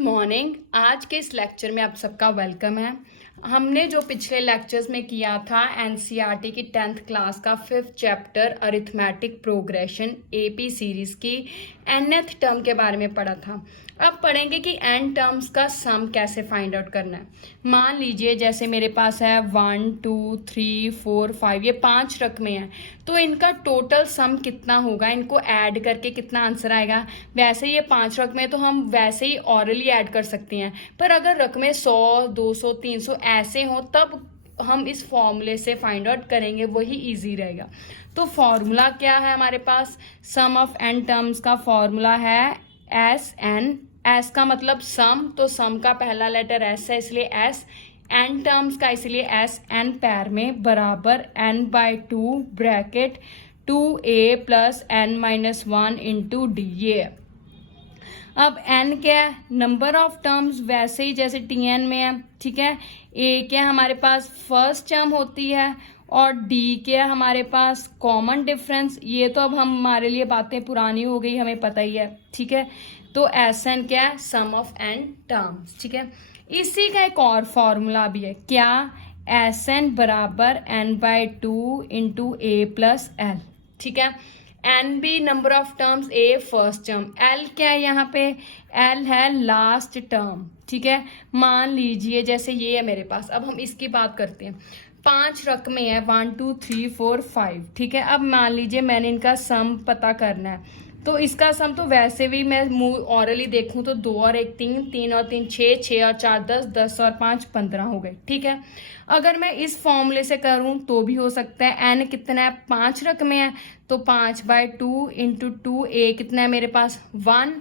Morning. आज के इस लेक्चर में आप सबका वेलकम है। हमने जो पिछले लेक्चर्स में किया था एनसीईआरटी की 10th क्लास का 5th chapter arithmetic progression AP series की nth टर्म के बारे में पढ़ा था। अब पढ़ेंगे कि n टर्म्स का सम कैसे फाइंड आउट करना है। मान लीजिए जैसे मेरे पास है 1 2 3 4 5, ये 5 रकमें हैं, तो इनका टोटल सम कितना होगा, इनको ऐड करके कितना आंसर आएगा। वैसे ये 5 रकमें तो हम वैसे ही ऑरली ऐड कर सकते हैं, पर अगर रकमें 100 200 300 ऐसे हों तब हम इस फॉर्मूले से फाइंड आउट करेंगे, वही इजी रहेगा। तो फॉर्मूला क्या है हमारे पास, सम ऑफ n टर्म्स का फॉर्मूला है एस एन। एस का मतलब सम, तो सम का पहला लेटर एस है इसलिए एस, n टर्म्स का इसलिए एस, n पैर में बराबर n/2 bracket 2a plus n-1 into D. ये अब n क्या है, नंबर ऑफ टर्म्स, वैसे ही जैसे tn में है, ठीक है। a क्या हमारे पास फर्स्ट टर्म होती है और d क्या हमारे पास कॉमन डिफरेंस। ये तो अब हमारे लिए बातें पुरानी हो गई, हमें पता ही है, ठीक है। तो Sn क्या है, सम ऑफ n टर्म्स, ठीक है। इसी का एक और फॉर्मूला भी है, क्या, Sn बराबर n/2 into a plus l, ठीक है। n भी number of terms, a first term, l क्या है यहाँ पे, l है लास्ट टर्म, ठीक है। मान लीजिए जैसे ये है मेरे पास, अब हम इसकी बात करते हैं। 5 रकमें हैं 1 2 3 4 5, ठीक है। अब मान लीजिए मैंने इनका सम पता करना है, तो इसका सम तो वैसे भी मैं ऑरली देखूं तो 2 और 1 3, 3 और 3 6, 6 और 4 10, 10 और 5 15 हो गए, ठीक है। अगर मैं इस फॉर्मूले से करूं तो भी हो सकता है। n कितना है, 5 रकमें हैं, तो 5/2 इंटू 2a कितना है मेरे पास 1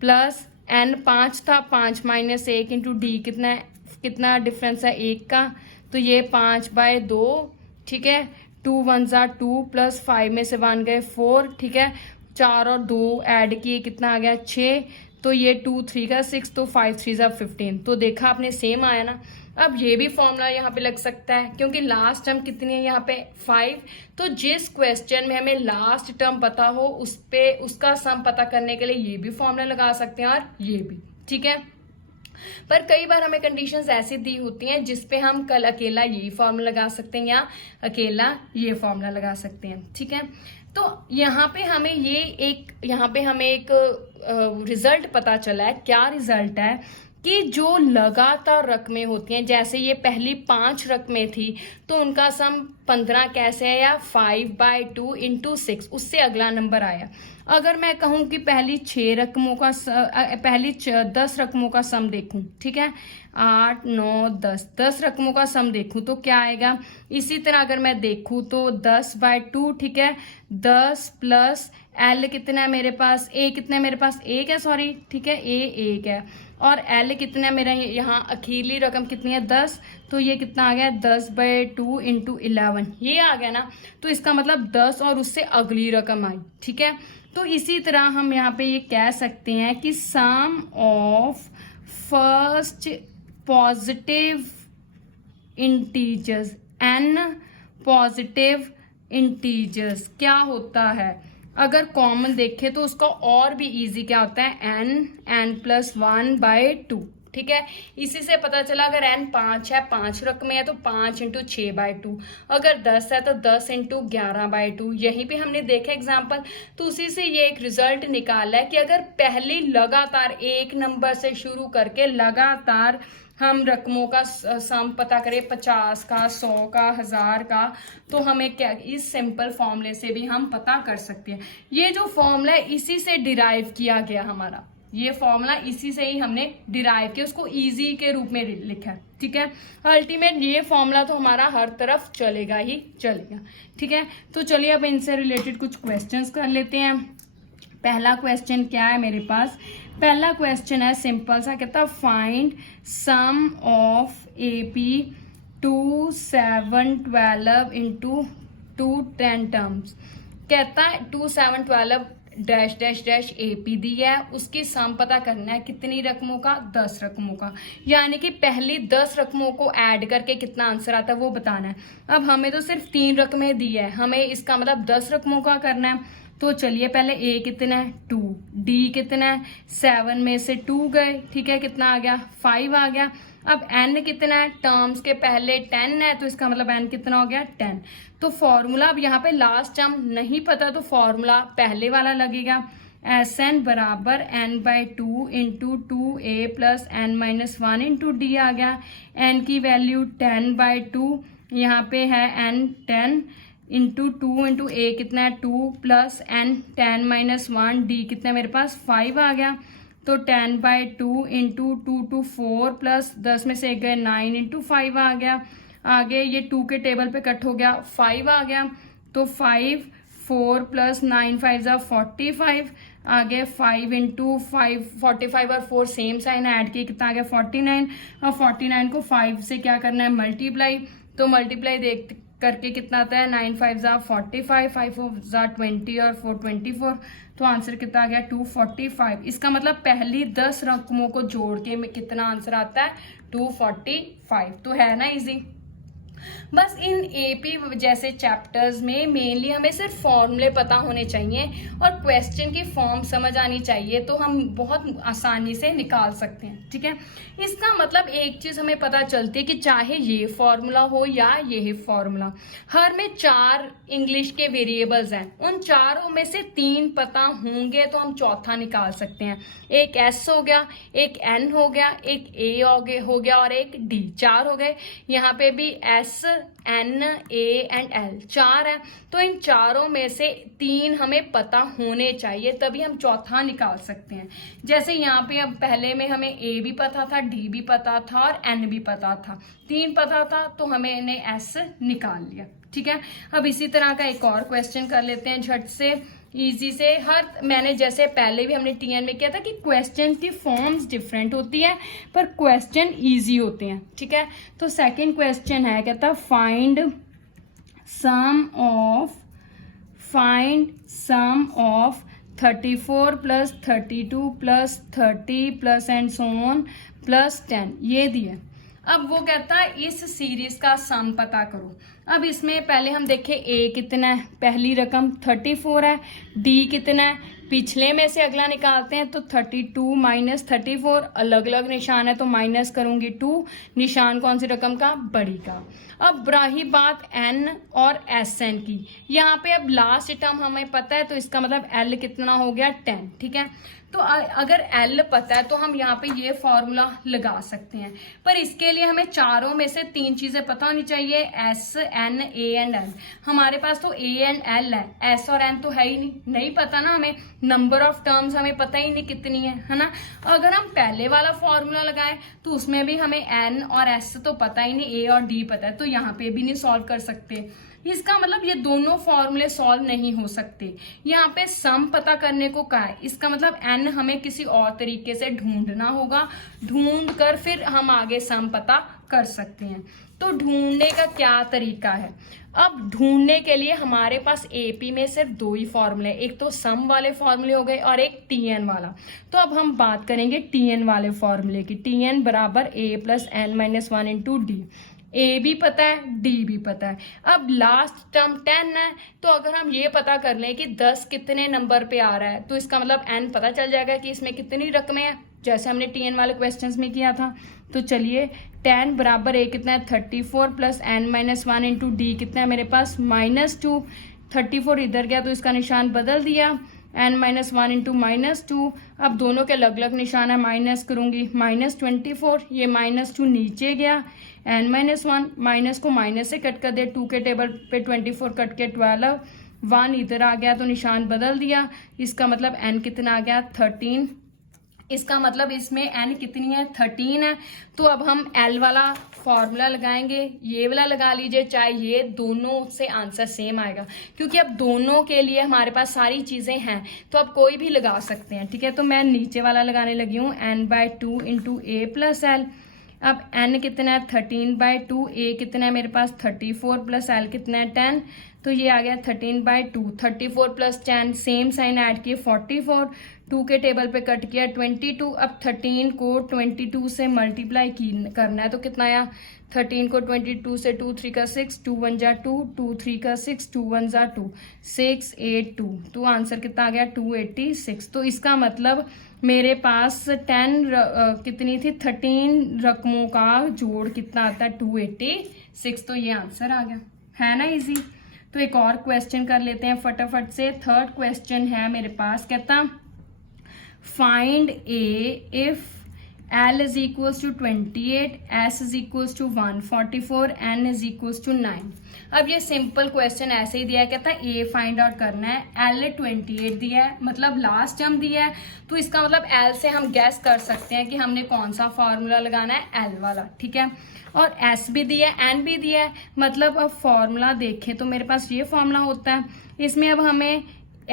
प्लस n 5 था, 5 माइनस 1 इंटू डी कितना है, कितना डिफरेंस है 1 का, तो ये 5/2, ठीक है। 2 1 2 प्लस 5 में से 1 गए 4, ठीक है। 4 और 2 ऐड किए कितना आ गया 6, तो ये 2 3 का 6, तो 5 3 15। तो देखा आपने, सेम आया ना। अब ये भी फॉर्मूला यहाँ पे लग सकता है क्योंकि लास्ट टर्म कितनी है यहाँ पे 5, तो जिस क्वेश्चन में हमें लास्ट टर्म पता हो उस पे उसका सम पता करने के लिए ये भी फॉर्मूला लगा सकते हैं और ये भी, ठीक है। पर कई बार हमें कंडीशंस ऐसी दी होती हैं जिसपे हम कल अकेला यही फॉर्मूला लगा सकते हैं या अकेला ये फॉर्मूला लगा सकते हैं, ठीक है। तो यहाँ पे हमें एक रिजल्ट पता चला है। क्या रिजल्ट है कि जो लगातार रकमें होती हैं, जैसे ये पहली 5 रकमें थी तो उनका सम 15 कैसे है, या 5/2 इंटू 6, उससे अगला नंबर आया। अगर मैं कहूं कि पहली 10 रकमों का सम देखूं, ठीक है, 8 9 10 रकमों का सम देखूं तो क्या आएगा। इसी तरह अगर मैं देखूं तो 10/2, ठीक है, 10 प्लस l कितना है मेरे पास, a कितना है मेरे पास, 1 है, सॉरी, ठीक है, a 1 है, और l कितना है मेरा यहाँ अखीरली रकम कितनी है 10, तो ये कितना आ गया 10/2 इंटू 11, ये आ गया ना। तो इसका मतलब 10 और उससे अगली रकम आई, ठीक है। तो इसी तरह हम यहाँ पे ये कह सकते हैं कि sum of first positive integers, n positive integers क्या होता है, अगर कॉमन देखें तो उसका और भी इजी क्या होता है, n+1/2, ठीक है। इसी से पता चला अगर n 5 है, 5 रकमें है, तो 5 इंटू 6/2, अगर 10 है तो 10 इंटू 11/2। यहीं पे हमने देखा एग्जाम्पल, तो उसी से ये एक रिजल्ट निकाला है कि अगर पहली लगातार एक नंबर से शुरू करके लगातार हम रकमों का सम पता करें, 50 का, 100 का, 1000 का, तो हमें क्या इस सिंपल फॉर्मूले से भी हम पता कर सकते हैं। ये जो फॉर्मूला है इसी से डिराइव किया गया हमारा, ये फॉर्मूला इसी से ही हमने डिराइव किया, उसको इजी के रूप में लिखा है, ठीक है। अल्टीमेट ये फॉर्मूला तो हमारा हर तरफ चलेगा ही चलेगा, ठीक है। तो चलिए अब इनसे रिलेटेड कुछ क्वेश्चंस कर लेते हैं। पहला क्वेश्चन क्या है मेरे पास, पहला क्वेश्चन है सिंपल सा, कहता है find sum of AP 2 7 12 into 2 10 terms. कहता है 2 7 12 डैश डैश डैश AP दी है, उसकी सम पता करना है कितनी रकमों का, 10 रकमों का, यानी कि पहली 10 रकमों को ऐड करके कितना आंसर आता है वो बताना है। अब हमें तो सिर्फ 3 रकमें दी है, हमें इसका मतलब 10 रकमों का करना है, तो चलिए पहले a कितना है 2, d कितना है 7 में से 2 गए, ठीक है, कितना आ गया 5 आ गया। अब n कितना है, टर्म्स के पहले 10 है तो इसका मतलब n कितना हो गया 10। तो फॉर्मूला, अब यहाँ पे लास्ट टर्म नहीं पता तो फॉर्मूला पहले वाला लगेगा, एस एन बराबर n/2 into 2a plus n-1 into D आ गया। n की वैल्यू 10/2, यहाँ पे है n 10 इंटू 2 इंटू a कितना है 2 प्लस n 10-1 d कितना है मेरे पास 5 आ गया। तो 10/2 इंटू 2 टू 4 प्लस 10 में से 1 गए 9 इंटू 5 आ गया। आगे ये 2 के टेबल पे कट हो गया 5 आ गया। तो 5 4 प्लस 9 5 जा 45। आगे 5 इंटू 5 45 और 4 सेम साइन ऐड किए कितना आ गया 49। और 49 को 5 से क्या करना है मल्टीप्लाई, तो मल्टीप्लाई देख करके कितना आता है 9 5 जा 45, 5 4 जा 20 और 4 24। तो आंसर कितना आ गया 245। इसका मतलब पहली 10 रकमों को जोड़ के कितना आंसर आता है 245। तो है ना इजी। बस इन एपी जैसे चैप्टर्स में मेनली हमें सिर्फ फॉर्मूले पता होने चाहिए और क्वेश्चन की फॉर्म समझ आनी चाहिए, तो हम बहुत आसानी से निकाल सकते हैं, ठीक है। इसका मतलब एक चीज हमें पता चलती है कि चाहे ये फॉर्मूला हो या ये फॉर्मूला, हर में 4 इंग्लिश के वेरिएबल्स हैं, उन चारों में से 3 पता होंगे तो हम चौथा निकाल सकते हैं। एक एस हो गया, एक एन हो गया, एक ए हो गया और एक डी, 4 हो गए। यहाँ पे भी S N A and L 4 है, तो इन चारों में से 3 हमें पता होने चाहिए तभी हम चौथा निकाल सकते हैं। जैसे यहाँ पे अब पहले में हमें ए भी पता था, डी भी पता था और एन भी पता था, 3 पता था तो हमें इन्हें एस निकाल लिया, ठीक है। अब इसी तरह का एक और क्वेश्चन कर लेते हैं झट से इजी से। मैंने जैसे पहले भी हमने टीएन में किया था कि क्वेश्चन की फॉर्म्स डिफरेंट होती है पर क्वेश्चन इजी होते हैं, ठीक है। तो सेकंड क्वेश्चन है, कहता find sum of 34 plus 32 plus 30 plus and so on plus 10, ये दिए। अब वो कहता है इस सीरीज का सम पता करो। अब इसमें पहले हम देखें ए कितना है, पहली रकम 34 है, डी कितना है, पिछले में से अगला निकालते हैं तो 32 माइनस 34, अलग अलग निशान है तो माइनस करूंगी 2, निशान कौन सी रकम का, बड़ी का। अब रही बात एन और एस एन की, यहाँ पे अब लास्ट टर्म हमें पता है तो इसका मतलब एल कितना हो गया 10, ठीक है। तो अगर एल पता है तो हम यहाँ पे ये फॉर्मूला लगा सकते हैं, पर इसके लिए हमें चारों में से 3 चीजें पता होनी चाहिए, S N A and L. हमारे पास तो ए एंड एल है, एस और एन तो है ही नहीं पता ना हमें, नंबर ऑफ टर्म्स हमें पता ही नहीं कितनी है ना। अगर हम पहले वाला फॉर्मूला लगाएं तो उसमें भी हमें एन और एस तो पता ही नहीं, ए और डी पता है, तो यहाँ पे भी नहीं सॉल्व कर सकते। इसका मतलब ये दोनों फॉर्मूले सॉल्व नहीं हो सकते। यहाँ पे सम पता करने को कहा है, इसका मतलब एन हमें किसी और तरीके से ढूंढना होगा, ढूंढ कर फिर हम आगे सम पता कर सकते हैं। तो ढूंढने का क्या तरीका है, अब ढूंढने के लिए हमारे पास एपी में सिर्फ 2 ही फॉर्मूले, एक तो सम वाले फॉर्मूले हो गए और एक टीएन वाला। तो अब हम बात करेंगे टीएन वाले फॉर्मूले की। टीएन बराबर ए प्लस n-1 इंटू डी। ए भी पता है, डी भी पता है। अब लास्ट टर्म 10 है, तो अगर हम ये पता कर लें कि 10 कितने नंबर पे आ रहा है तो इसका मतलब एन पता चल जाएगा कि इसमें कितनी रकमें हैं, जैसे हमने टीएन वाले क्वेश्चंस में किया था। तो चलिए 10 बराबर ए कितना है 34 प्लस n-1 इंटू डी कितना है मेरे पास -2। 34 इधर गया तो इसका निशान बदल दिया, n-1 इंटू -2। अब दोनों के अलग अलग निशान है, माइनस करूंगी -24, ये -2 नीचे गया, n-1 माइनस को माइनस से कट कर दे, 2 के टेबल पे 24 कट के 12, 1 इधर आ गया तो निशान बदल दिया, इसका मतलब n कितना आ गया 13। इसका मतलब इसमें n कितनी है 13 है। तो अब हम l वाला फॉर्मूला लगाएंगे, ये वाला लगा लीजिए, चाहे ये, दोनों से आंसर सेम आएगा क्योंकि अब दोनों के लिए हमारे पास सारी चीजें हैं तो अब कोई भी लगा सकते हैं, ठीक है। तो मैं नीचे वाला लगाने लगी हूँ n/2 इंटू ए प्लस एल। अब n कितना है 13/2, a कितना है मेरे पास 34 प्लस l कितना है 10, तो ये आ गया 13/2। 34 प्लस 10 सेम साइन ऐड किए 44, 2 के टेबल पे कट किया 22। अब 13 को 22 से मल्टीप्लाई करना है तो कितना आया 13 को 22 से 2 3 का 6, 2 1 जा 2, 2 3 का 6, 2 1 जा 2, 6 8 2, तो आंसर कितना आ गया 286। तो इसका मतलब मेरे पास 13 रकमों का जोड़ कितना आता है 286। तो ये आंसर आ गया, है ना इजी। तो एक और क्वेश्चन कर लेते हैं फटाफट से। थर्ड क्वेश्चन है मेरे पास, कहता find A if L is equals to 28, S is equals to 144, N is equals to 9। अब ये सिंपल क्वेश्चन ऐसे ही दिया है, कहता है A फाइंड आउट करना है, L 28 दिया है, मतलब लास्ट टर्म दिया है, तो इसका मतलब L से हम गैस कर सकते हैं कि हमने कौन सा फॉर्मूला लगाना है, L वाला, ठीक है। और S भी दिया है, N भी दिया है, मतलब अब फॉर्मूला देखें तो मेरे पास ये फॉर्मूला होता है। इसमें अब हमें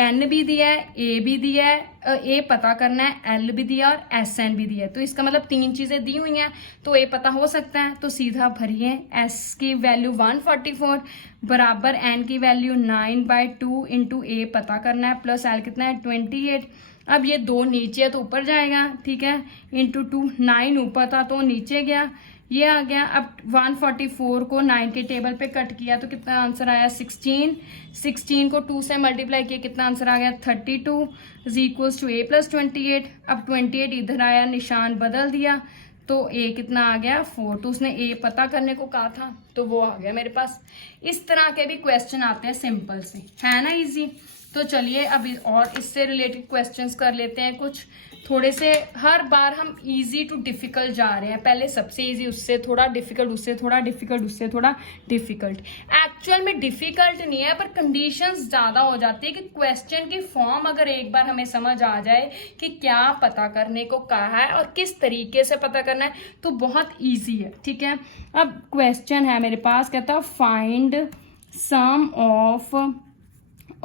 N भी दिया है, A भी दिया है, A पता करना है, L भी दिया और SN भी दिया है, तो इसका मतलब 3 चीजें दी हुई हैं, तो A पता हो सकता है। तो सीधा भरिए, S की वैल्यू 144 बराबर N की वैल्यू 9/2 इंटू A पता करना है, प्लस L कितना है 28। अब ये 2 नीचे है तो ऊपर जाएगा, ठीक है, इंटू 2, 9 ऊपर था तो नीचे गया, ये आ गया। अब 144 को 9 के टेबल पे कट किया तो कितना आंसर आया 16। 16 को 2 से मल्टीप्लाई किया, कितना आंसर आ गया 32 is equals to A plus 28। अब 28 इधर आया, निशान बदल दिया तो A कितना आ गया 4। तो उसने A पता करने को कहा था तो वो आ गया मेरे पास। इस तरह के भी क्वेश्चन आते हैं सिंपल से, है ना इजी। तो चलिए अब और इससे रिलेटेड क्वेश्चंस कर लेते हैं कुछ थोड़े से। हर बार हम इजी टू डिफिकल्ट जा रहे हैं, पहले सबसे इजी, उससे थोड़ा डिफिकल्ट, उससे थोड़ा डिफिकल्ट, उससे थोड़ा डिफिकल्ट। एक्चुअल में डिफिकल्ट नहीं है, पर कंडीशंस ज्यादा हो जाती है कि क्वेश्चन की फॉर्म अगर एक बार हमें समझ आ जाए कि क्या पता करने को कहा है और किस तरीके से पता करना है तो बहुत ईजी है, ठीक है। अब क्वेश्चन है मेरे पास, कहता find sum of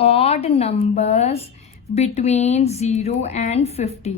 odd numbers between 0 and 50।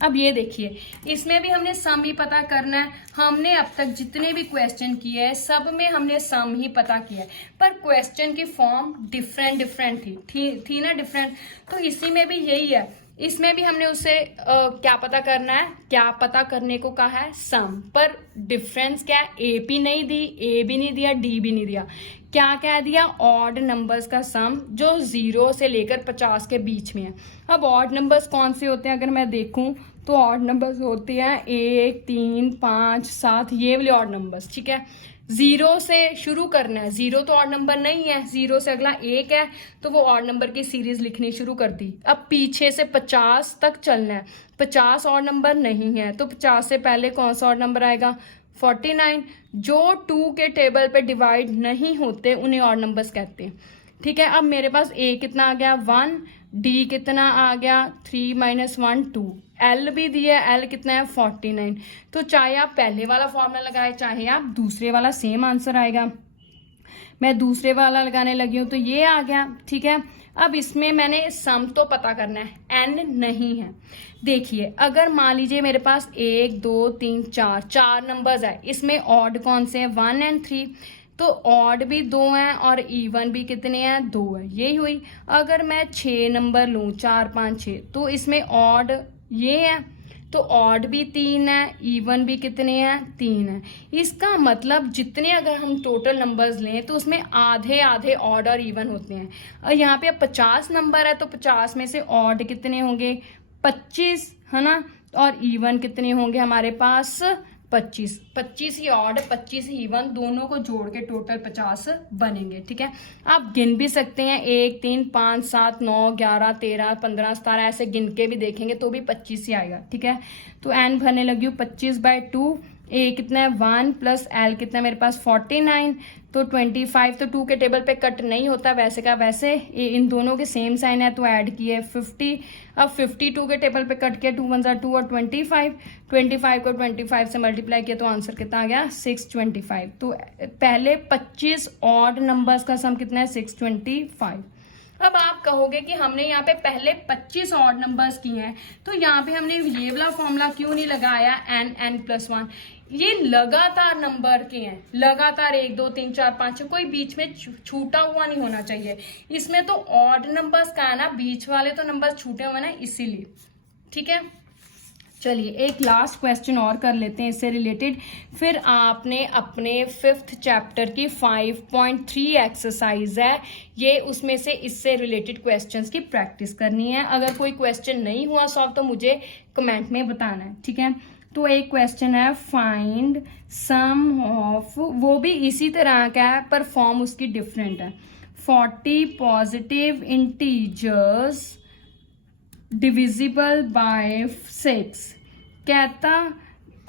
अब ये देखिए, इसमें भी हमने सम ही पता करना है। हमने अब तक जितने भी क्वेश्चन किए हैं सब में हमने सम ही पता किया है, पर क्वेश्चन की फॉर्म डिफरेंट थी ना डिफरेंट। तो इसी में भी यही है, इसमें भी हमने उसे क्या पता करना है, क्या पता करने को कहा है सम, पर डिफरेंस क्या है, ए भी नहीं दी, ए भी नहीं दिया, डी भी नहीं दिया, क्या कह दिया ऑड नंबर्स का सम जो 0 से लेकर 50 के बीच में है। अब ऑड नंबर्स कौन से होते हैं अगर मैं देखूं तो ऑड नंबर्स होते हैं 1 3 5 7, ये वाले ऑड नंबर्स, ठीक है। 0 से शुरू करना है, 0 तो ऑड नंबर नहीं है, 0 से अगला 1 है तो वो ऑड नंबर की सीरीज लिखनी शुरू कर दी। अब पीछे से 50 तक चलना है, 50 ऑड नंबर नहीं है तो 50 से पहले कौन सा ऑड नंबर आएगा 49। जो 2 के टेबल पे डिवाइड नहीं होते उन्हें ऑड नंबर्स कहते हैं, ठीक है। अब मेरे पास A कितना आ गया 1, D कितना आ गया 3 - 1 2, L भी दिया, L कितना है 49। तो चाहे आप पहले वाला फॉर्मूला लगाए चाहे आप दूसरे वाला, सेम आंसर आएगा। मैं दूसरे वाला लगाने लगी हूं तो ये आ गया, ठीक है। अब इसमें मैंने सम तो पता करना है, N नहीं है। देखिए अगर मान लीजिए मेरे पास 1 2 3 4 नंबर्स है, इसमें ऑड कौन से हैं 1 और 3, तो ऑड भी 2 हैं और इवन भी कितने हैं 2 है, यही हुई। अगर मैं 6 नंबर लूं 4 5 6, तो इसमें ऑड ये है तो ऑड भी 3 है, इवन भी कितने हैं 3 है। इसका मतलब जितने अगर हम टोटल नंबर्स लें तो उसमें आधे आधे ऑड और इवन होते हैं। और यहाँ पे 50 नंबर है तो 50 में से ऑड कितने होंगे 25, है ना, और इवन कितने होंगे हमारे पास 25। 25 ही ऑड 25 ही इवन, दोनों को जोड़ के टोटल 50 बनेंगे, ठीक है। आप गिन भी सकते हैं 1 3 5 7 9 11 13 15 17, ऐसे गिन के भी देखेंगे तो भी 25 ही आएगा, ठीक है। तो एन भरने लगी हूँ 25/2। ए कितना है 1 प्लस एल कितना है मेरे पास 49, तो 25 तो 2 के टेबल पे कट नहीं होता वैसे का वैसे, इन दोनों के सेम साइन है तो ऐड किए 50। अब 52 के टेबल पे कट किया, 2 1 2 और 25 को 25 से मल्टीप्लाई किया तो आंसर कितना आ गया 625। तो पहले 25 ऑड नंबर्स का सम कितना है 625। अब आप कहोगे कि हमने यहाँ पे पहले 25 ऑड नंबर्स किए हैं तो यहाँ पे हमने ये वाला फॉर्मूला क्यों नहीं लगाया n+1। ये लगातार नंबर के हैं, लगातार 1 2 3 4 5 6, कोई बीच में छूटा हुआ नहीं होना चाहिए। इसमें तो ऑड नंबर्स का है ना, बीच वाले तो नंबर छूटे हुए ना, इसीलिए, ठीक है। चलिए एक लास्ट क्वेश्चन और कर लेते हैं इससे रिलेटेड, फिर आपने अपने 5th चैप्टर की 5.3 एक्सरसाइज है ये, उसमें से इससे रिलेटेड क्वेश्चंस की प्रैक्टिस करनी है। अगर कोई क्वेश्चन नहीं हुआ सॉल्व तो मुझे कमेंट में बताना है, ठीक है। तो एक क्वेश्चन है फाइंड सम ऑफ, वो भी इसी तरह का है पर फॉर्म उसकी डिफरेंट है। 40 पॉजिटिव इंटीजर्स डिविजिबल बाय 6। कहता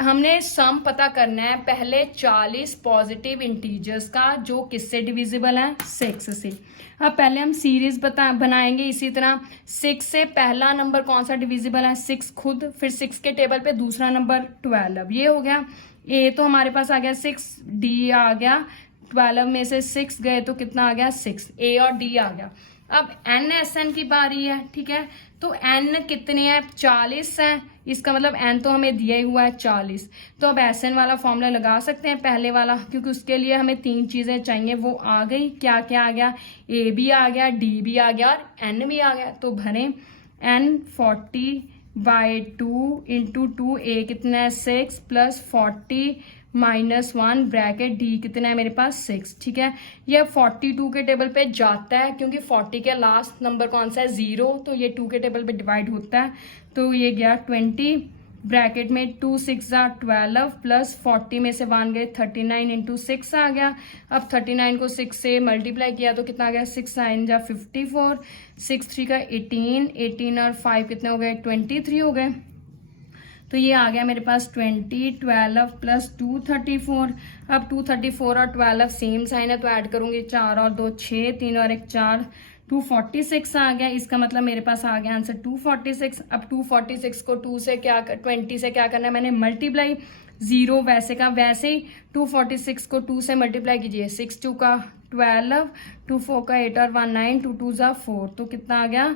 हमने सम पता करना है पहले 40 पॉजिटिव इंटीजर्स का जो किससे डिविजिबल है, 6 से। अब पहले हम सीरीज बनाएंगे इसी तरह। 6 से पहला नंबर कौन सा डिविजिबल है, 6 खुद, फिर 6 के टेबल पे दूसरा नंबर 12, ये हो गया। ए तो हमारे पास आ गया 6, डी आ गया 12 में से 6 गए तो कितना आ गया 6, ए और डी आ गया। अब एन एस एन की बारी है, ठीक है। तो एन कितने हैं, 40 है, इसका मतलब एन तो हमें दिया ही हुआ है 40। तो अब एस एन वाला फॉर्मूला लगा सकते हैं पहले वाला, क्योंकि उसके लिए हमें 3 चीजें चाहिए, वो आ गई। क्या क्या आ गया, ए भी आ गया, डी भी आ गया और एन भी आ गया। तो भरें एन 40/2 इंटू 2, ए कितना है 6 प्लस 40 -1 ब्रैकेट डी कितना है मेरे पास 6, ठीक है। ये 42 के टेबल पे जाता है क्योंकि 40 के लास्ट नंबर कौन सा है 0, तो ये 2 के टेबल पे डिवाइड होता है। तो ये गया 20 ब्रैकेट में 2 6 12 प्लस 40 में से 1 गए 39 इंटू 6 आ गया। अब 39 को 6 से मल्टीप्लाई किया तो कितना आ गया 6 9 जा 54, 6 3 का 18, 18 और 5 कितने हो गए 23 हो गए। तो ये आ गया मेरे पास 20, 12 प्लस 2 34। अब 2 34 और 12 सेम साइन है तो ऐड करूंगी 4 और 2 6, 3 और 1 4, 246 आ गया। इसका मतलब मेरे पास आ गया आंसर 246। अब 246 को 20 से क्या करना है, मैंने मल्टीप्लाई, 0 वैसे का वैसे ही 246 को 2 से मल्टीप्लाई कीजिए, 6 2 का 12, 2 4 का 8 और 1 9, 2 2 जा 4, तो कितना आ गया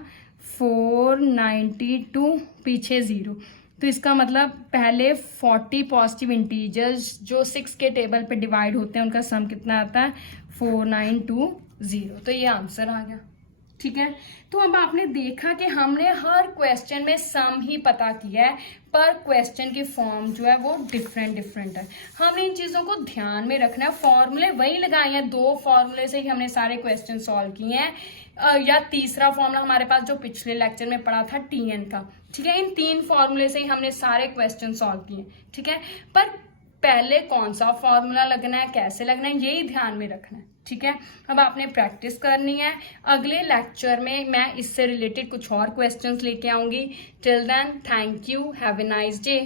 492, पीछे 0। तो इसका मतलब पहले 40 पॉजिटिव इंटीजर्स जो 6 के टेबल पे डिवाइड होते हैं उनका सम कितना आता है 4920। तो ये आंसर आ गया, ठीक है। तो अब आपने देखा कि हमने हर क्वेश्चन में सम ही पता किया है पर क्वेश्चन की फॉर्म जो है वो डिफरेंट है। हमने इन चीजों को ध्यान में रखना है। फॉर्मूले वही लगाए हैं, 2 फॉर्मूले से ही हमने सारे क्वेश्चन सॉल्व किए हैं, या तीसरा फॉर्मूला हमारे पास जो पिछले लेक्चर में पढ़ा था टीएन का, ठीक है। इन 3 फॉर्मूले से ही हमने सारे क्वेश्चन सॉल्व किए, ठीक है। पर पहले कौन सा फॉर्मूला लगना है, कैसे लगना है, यही ध्यान में रखना है, ठीक है। अब आपने प्रैक्टिस करनी है। अगले लेक्चर में मैं इससे रिलेटेड कुछ और क्वेश्चंस लेके आऊंगी। Till then thank you, have a nice day.